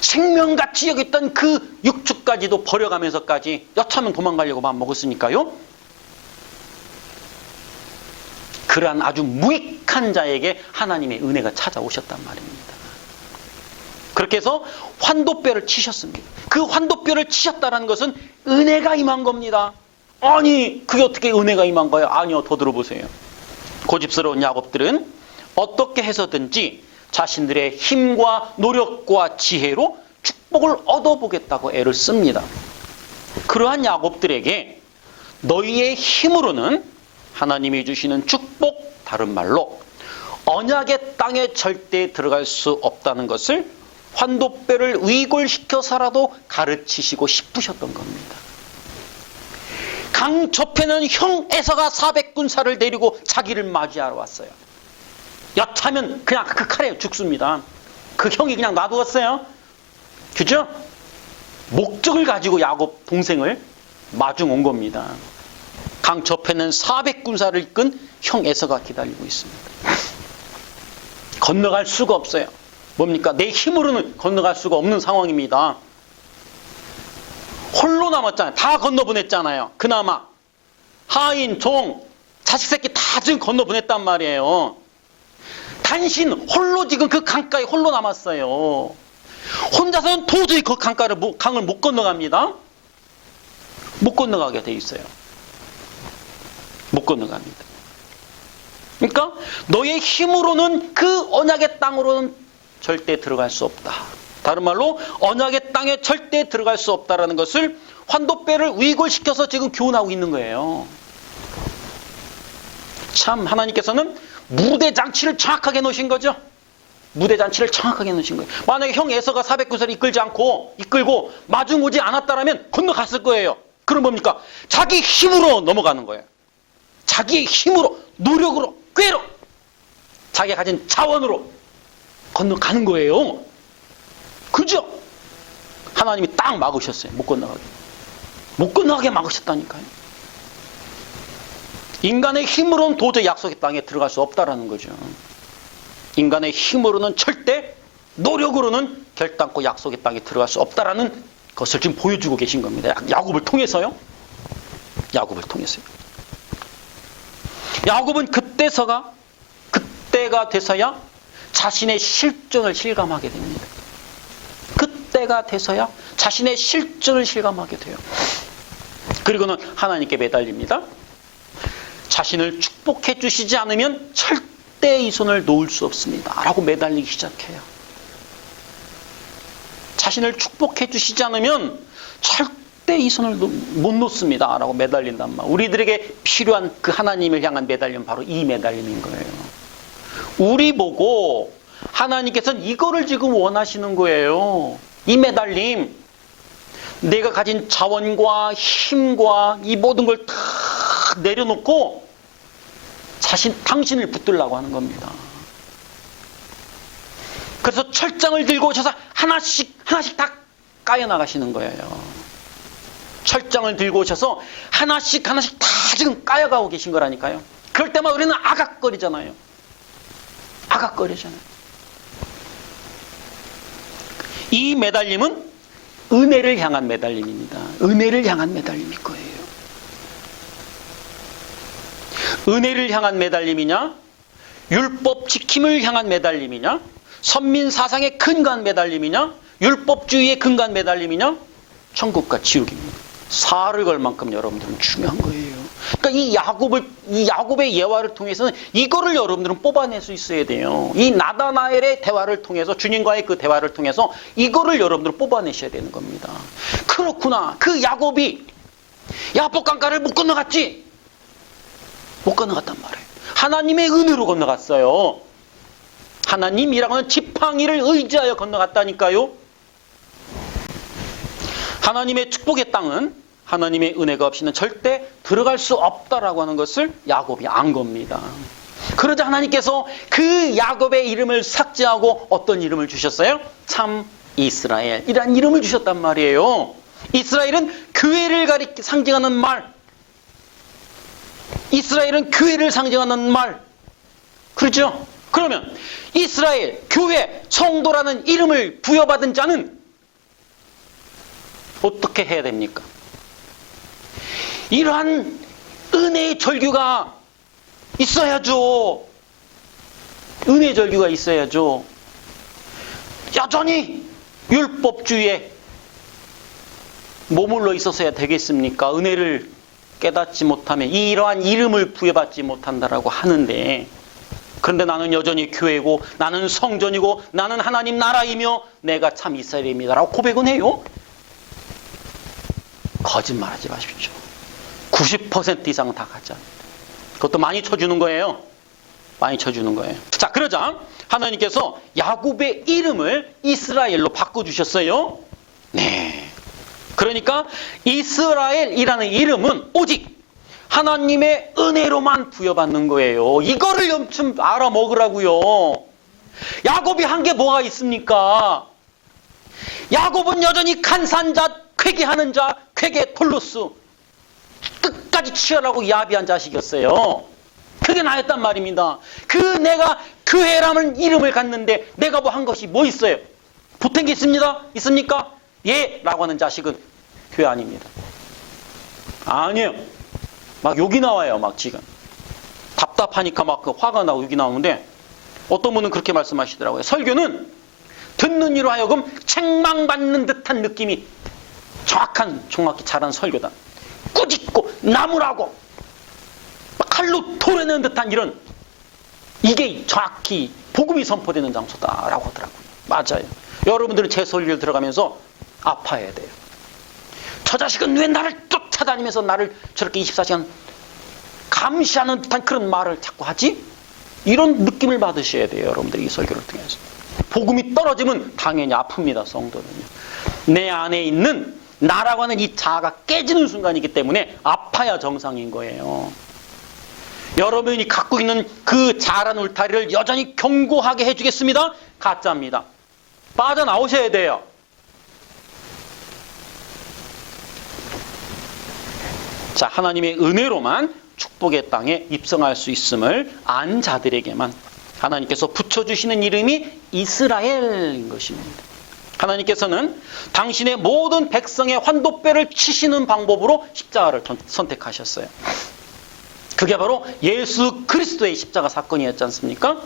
생명같이 여겼던 그 육축까지도 버려가면서까지 여차하면 도망가려고 마음먹었으니까요. 그러한 아주 무익한 자에게 하나님의 은혜가 찾아오셨단 말입니다. 그렇게 해서 환도뼈를 치셨습니다. 그 환도뼈를 치셨다는 것은 은혜가 임한 겁니다. 아니, 그게 어떻게 은혜가 임한 거예요? 아니요, 더 들어보세요. 고집스러운 야곱들은 어떻게 해서든지 자신들의 힘과 노력과 지혜로 축복을 얻어보겠다고 애를 씁니다. 그러한 야곱들에게 너희의 힘으로는 하나님이 주시는 축복, 다른 말로 언약의 땅에 절대 들어갈 수 없다는 것을 환도뼈를 위골시켜서라도 가르치시고 싶으셨던 겁니다. 강 저편은 형 에서가 400군사를 데리고 자기를 맞이하러 왔어요. 여차하면 그냥 그 칼에 죽습니다. 그 형이 그냥 놔두었어요. 그죠? 목적을 가지고 야곱 동생을 마중 온 겁니다. 강 저편은 400군사를 이끈 형 에서가 기다리고 있습니다. 건너갈 수가 없어요. 뭡니까? 내 힘으로는 건너갈 수가 없는 상황입니다. 홀로 남았잖아요. 다 건너보냈잖아요. 그나마 하인, 종, 자식 새끼 다 지금 건너보냈단 말이에요. 단신 홀로 지금 그 강가에 홀로 남았어요. 혼자서는 도저히 그 강을 못 건너갑니다. 못 건너가게 돼 있어요. 못 건너갑니다. 그러니까 너의 힘으로는 그 언약의 땅으로는 절대 들어갈 수 없다. 다른 말로 언약의 땅에 절대 들어갈 수 없다라는 것을 환도뼈를 위골시켜서 지금 교훈하고 있는 거예요. 참 하나님께서는 무대장치를 정확하게 놓으신 거죠. 무대장치를 정확하게 놓으신 거예요. 만약에 형 에서가 400구슬을 이끌고 마중 오지 않았다라면 건너갔을 거예요. 그럼 뭡니까? 자기 힘으로 넘어가는 거예요. 자기의 힘으로, 노력으로, 꾀로, 자기가 가진 자원으로 건너가는 거예요. 그죠? 하나님이 딱 막으셨어요. 못 건너가게. 못 건너가게 막으셨다니까요. 인간의 힘으로는 도저히 약속의 땅에 들어갈 수 없다라는 거죠. 인간의 힘으로는 절대, 노력으로는 결단코 약속의 땅에 들어갈 수 없다라는 것을 지금 보여주고 계신 겁니다. 야곱을 통해서요. 야곱을 통해서요. 야곱은 그때가 돼서야 자신의 실존을 실감하게 됩니다. 그때가 돼서야 자신의 실존을 실감하게 돼요. 그리고는 하나님께 매달립니다. 자신을 축복해 주시지 않으면 절대 이 손을 놓을 수 없습니다. 라고 매달리기 시작해요. 자신을 축복해 주시지 않으면 절대 이 손을 못 놓습니다. 라고 매달린단 말. 우리들에게 필요한 그 하나님을 향한 매달림, 바로 이 매달림인 거예요. 우리 보고 하나님께서는 이거를 지금 원하시는 거예요. 이 매달림. 내가 가진 자원과 힘과 이 모든 걸 다 내려놓고 당신을 붙들라고 하는 겁니다. 그래서 철장을 들고 오셔서 하나씩 다 까여 나가시는 거예요. 철장을 들고 오셔서 하나씩 다 지금 까여가고 계신 거라니까요. 그럴 때마다 우리는 아각거리잖아요. 이 매달림은 은혜를 향한 매달림입니다. 은혜를 향한 매달림일 거예요. 은혜를 향한 매달림이냐, 율법 지킴을 향한 매달림이냐, 선민 사상의 근간 매달림이냐, 율법주의의 근간 매달림이냐, 천국과 지옥입니다. 살을 걸 만큼 여러분들은 중요한 거예요. 그러니까 이 야곱의 예화를 통해서는 이거를 여러분들은 뽑아낼 수 있어야 돼요. 이 나다나엘의 대화를 통해서, 주님과의 그 대화를 통해서 이거를 여러분들은 뽑아내셔야 되는 겁니다. 그렇구나. 그 야곱이 야복 강가를 못 건너갔지? 못 건너갔단 말이에요. 하나님의 은혜로 건너갔어요. 하나님이라고는 지팡이를 의지하여 건너갔다니까요. 하나님의 축복의 땅은 하나님의 은혜가 없이는 절대 들어갈 수 없다라고 하는 것을 야곱이 안 겁니다. 그러자 하나님께서 그 야곱의 이름을 삭제하고 어떤 이름을 주셨어요? 참 이스라엘이라는 이름을 주셨단 말이에요. 이스라엘은 교회를 상징하는 말. 이스라엘은 교회를 상징하는 말. 그렇죠? 그러면 이스라엘, 교회, 성도라는 이름을 부여받은 자는 어떻게 해야 됩니까? 이러한 은혜의 절규가 있어야죠. 은혜의 절규가 있어야죠. 여전히 율법주의에 머물러 있어서야 되겠습니까? 은혜를 깨닫지 못하면 이러한 이름을 부여받지 못한다라고 하는데, 그런데 나는 여전히 교회고, 나는 성전이고, 나는 하나님 나라이며 내가 참 이스라엘입니다라고 고백은 해요. 거짓말하지 마십시오. 90% 이상 다 가짜입니다. 그것도 많이 쳐주는 거예요. 많이 쳐주는 거예요. 자, 그러자 하나님께서 야곱의 이름을 이스라엘로 바꿔주셨어요. 네. 그러니까 이스라엘이라는 이름은 오직 하나님의 은혜로만 부여받는 거예요. 이거를 좀 알아먹으라고요. 야곱이 한 게 뭐가 있습니까? 야곱은 여전히 간산자, 쾌계하는 자, 쾌계 톨로스, 끝까지 치열하고 야비한 자식이었어요. 그게 나였단 말입니다. 내가 교회라는 이름을 갖는데 내가 뭐 한 것이 뭐 있어요? 보탠 게 있습니다? 있습니까? 예! 라고 하는 자식은 교회 아닙니다. 아니에요. 막 욕이 나와요. 막 지금. 답답하니까 막 화가 나고 욕이 나오는데 어떤 분은 그렇게 말씀하시더라고요. 설교는 듣는 이로 하여금 책망받는 듯한 느낌이 정확히 잘한 설교다. 꾸짖고 나무라고 막 칼로 토해내는 듯한 이런, 이게 정확히 복음이 선포되는 장소다라고 하더라고요. 맞아요. 여러분들은 제 설교를 들어가면서 아파해야 돼요. 저 자식은 왜 나를 쫓아다니면서 나를 저렇게 24시간 감시하는 듯한 그런 말을 자꾸 하지? 이런 느낌을 받으셔야 돼요. 여러분들이 이 설교를 통해서. 복음이 떨어지면 당연히 아픕니다. 성도는요. 내 안에 있는 나라고 하는 이 자아가 깨지는 순간이기 때문에 아파야 정상인 거예요. 여러분이 갖고 있는 그 자아라는 울타리를 여전히 견고하게 해주겠습니다. 가짜입니다. 빠져나오셔야 돼요. 자, 하나님의 은혜로만 축복의 땅에 입성할 수 있음을 안 자들에게만 하나님께서 붙여주시는 이름이 이스라엘인 것입니다. 하나님께서는 당신의 모든 백성의 환도뼈를 치시는 방법으로 십자가를 선택하셨어요. 그게 바로 예수 그리스도의 십자가 사건이었지 않습니까?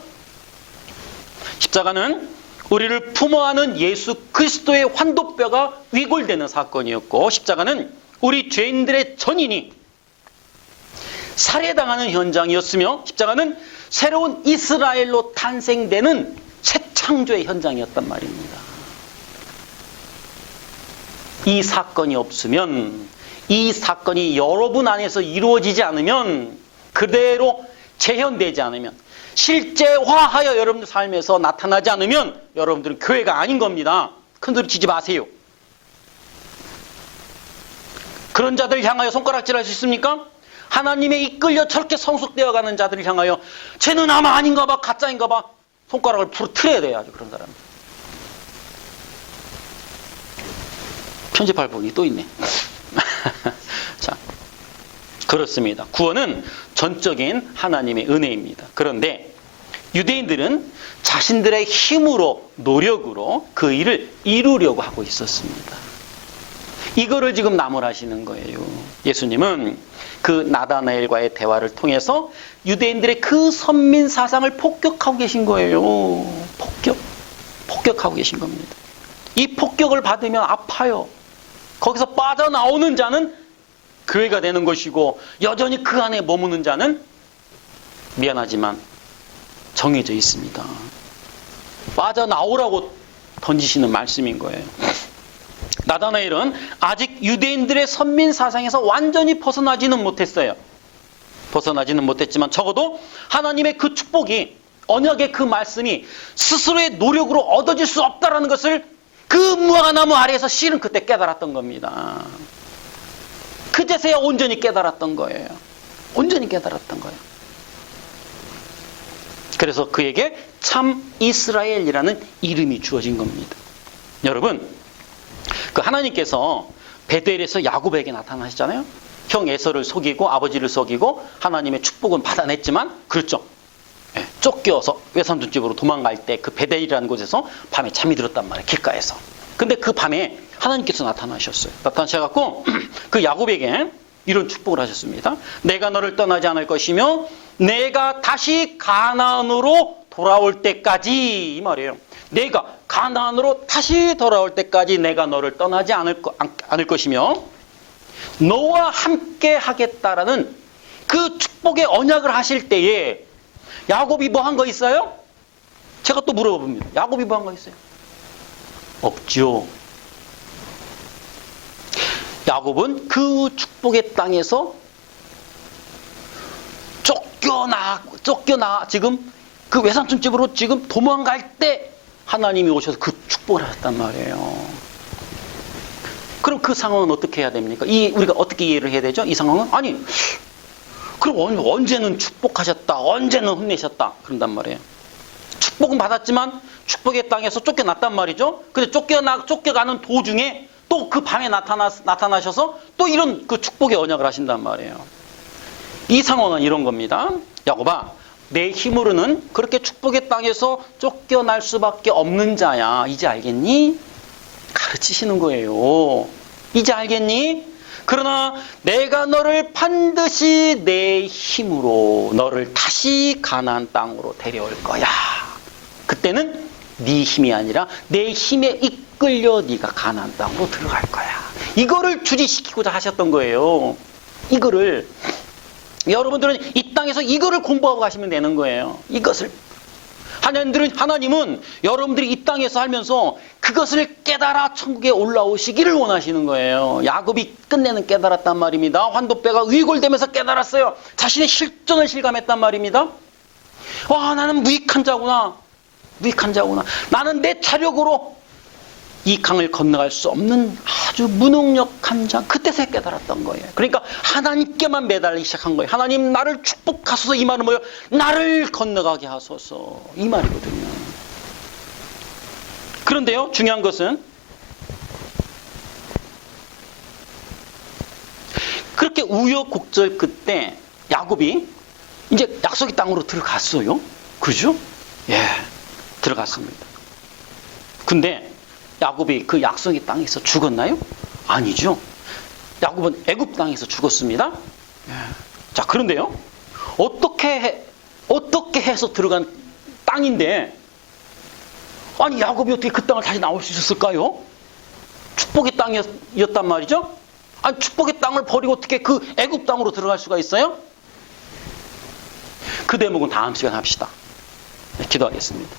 십자가는 우리를 품어안은 예수 그리스도의 환도뼈가 위골되는 사건이었고, 십자가는 우리 죄인들의 전인이 살해당하는 현장이었으며, 십자가는 새로운 이스라엘로 탄생되는 새 창조의 현장이었단 말입니다. 이 사건이 없으면, 이 사건이 여러분 안에서 이루어지지 않으면, 그대로 재현되지 않으면, 실제화하여 여러분들 삶에서 나타나지 않으면 여러분들은 교회가 아닌 겁니다. 큰소리 치지 마세요. 그런 자들 향하여 손가락질 할 수 있습니까? 하나님의 이끌려 저렇게 성숙되어 가는 자들을 향하여 쟤는 아마 아닌가 봐, 가짜인가 봐, 손가락을 부러뜨려야 돼요. 아주 그런 사람. 편집할 부분이 또 있네. 자, 그렇습니다. 구원은 전적인 하나님의 은혜입니다. 그런데 유대인들은 자신들의 힘으로, 노력으로 그 일을 이루려고 하고 있었습니다. 이거를 지금 나무라시는 거예요. 예수님은 그 나다나엘과의 대화를 통해서 유대인들의 그 선민 사상을 폭격하고 계신 거예요. 폭격하고 계신 겁니다. 이 폭격을 받으면 아파요. 거기서 빠져나오는 자는 교회가 되는 것이고, 여전히 그 안에 머무는 자는 미안하지만 정해져 있습니다. 빠져나오라고 던지시는 말씀인 거예요. 나다나엘은 아직 유대인들의 선민 사상에서 완전히 벗어나지는 못했어요. 벗어나지는 못했지만 적어도 하나님의 그 축복이, 언약의 그 말씀이 스스로의 노력으로 얻어질 수 없다는 것을 그 무화과나무 아래에서 실은 그때 깨달았던 겁니다. 그제서야 온전히 깨달았던 거예요. 온전히 깨달았던 거예요. 그래서 그에게 참 이스라엘이라는 이름이 주어진 겁니다. 여러분, 그 하나님께서 베델에서 야곱에게 나타나시잖아요. 형 에서를 속이고 아버지를 속이고 하나님의 축복은 받아냈지만, 그렇죠, 쫓겨서 외삼촌집으로 도망갈 때 그 베델이라는 곳에서 밤에 잠이 들었단 말이에요. 길가에서. 근데 그 밤에 하나님께서 나타나셨어요. 나타나셔갖고 그 야곱에게 이런 축복을 하셨습니다. 내가 너를 떠나지 않을 것이며 내가 다시 가나안으로 돌아올 때까지, 이 말이에요. 내가 가나안으로 다시 돌아올 때까지 내가 너를 떠나지 않을 것이며 너와 함께 하겠다라는 그 축복의 언약을 하실 때에 야곱이 뭐 한 거 있어요? 제가 또 물어봅니다. 야곱이 뭐 한 거 있어요? 없죠. 야곱은 그 축복의 땅에서 쫓겨나 지금 그 외삼촌집으로 지금 도망갈 때 하나님이 오셔서 그 축복을 하셨단 말이에요. 그럼 그 상황은 어떻게 해야 됩니까? 우리가 어떻게 이해를 해야 되죠? 이 상황은? 아니, 그럼 언제는 축복하셨다, 언제는 혼내셨다, 그런단 말이에요. 축복은 받았지만 축복의 땅에서 쫓겨났단 말이죠. 근데 쫓겨가는 도중에 또 그 밤에 나타나셔서 또 이런 그 축복의 언약을 하신단 말이에요. 이 상황은 이런 겁니다. 야곱아, 내 힘으로는 그렇게 축복의 땅에서 쫓겨날 수밖에 없는 자야. 이제 알겠니? 가르치시는 거예요. 이제 알겠니? 그러나 내가 너를 반드시 내 힘으로 너를 다시 가나안 땅으로 데려올 거야. 그때는 네 힘이 아니라 내 힘에 이끌려 네가 가나안 땅으로 들어갈 거야. 이거를 주지시키고자 하셨던 거예요. 이거를 여러분들은 이 땅에서 이거를 공부하고 가시면 되는 거예요. 이것을 하나님은 여러분들이 이 땅에서 살면서 그것을 깨달아 천국에 올라오시기를 원하시는 거예요. 야곱이 끝내는 깨달았단 말입니다. 환도뼈가 위골되면서 깨달았어요. 자신의 실존을 실감했단 말입니다. 와, 나는 무익한 자구나. 무익한 자구나. 나는 내 자력으로 이 강을 건너갈 수 없는 아주 무능력한 자. 그때서 깨달았던 거예요. 그러니까 하나님께만 매달리기 시작한 거예요. 하나님 나를 축복하소서. 이 말은 뭐예요? 나를 건너가게 하소서. 이 말이거든요. 그런데요, 중요한 것은 그렇게 우여곡절 끝에 야곱이 이제 약속의 땅으로 들어갔어요. 그죠? 예, 들어갔습니다. 근데 야곱이 그 약속의 땅에서 죽었나요? 아니죠. 야곱은 애굽 땅에서 죽었습니다. 자, 그런데요, 어떻게 해서 들어간 땅인데, 아니 야곱이 어떻게 그 땅을 다시 나올 수 있었을까요? 축복의 땅이었단 말이죠. 아니 축복의 땅을 버리고 어떻게 그 애굽 땅으로 들어갈 수가 있어요? 그 대목은 다음 시간에 합시다. 기도하겠습니다.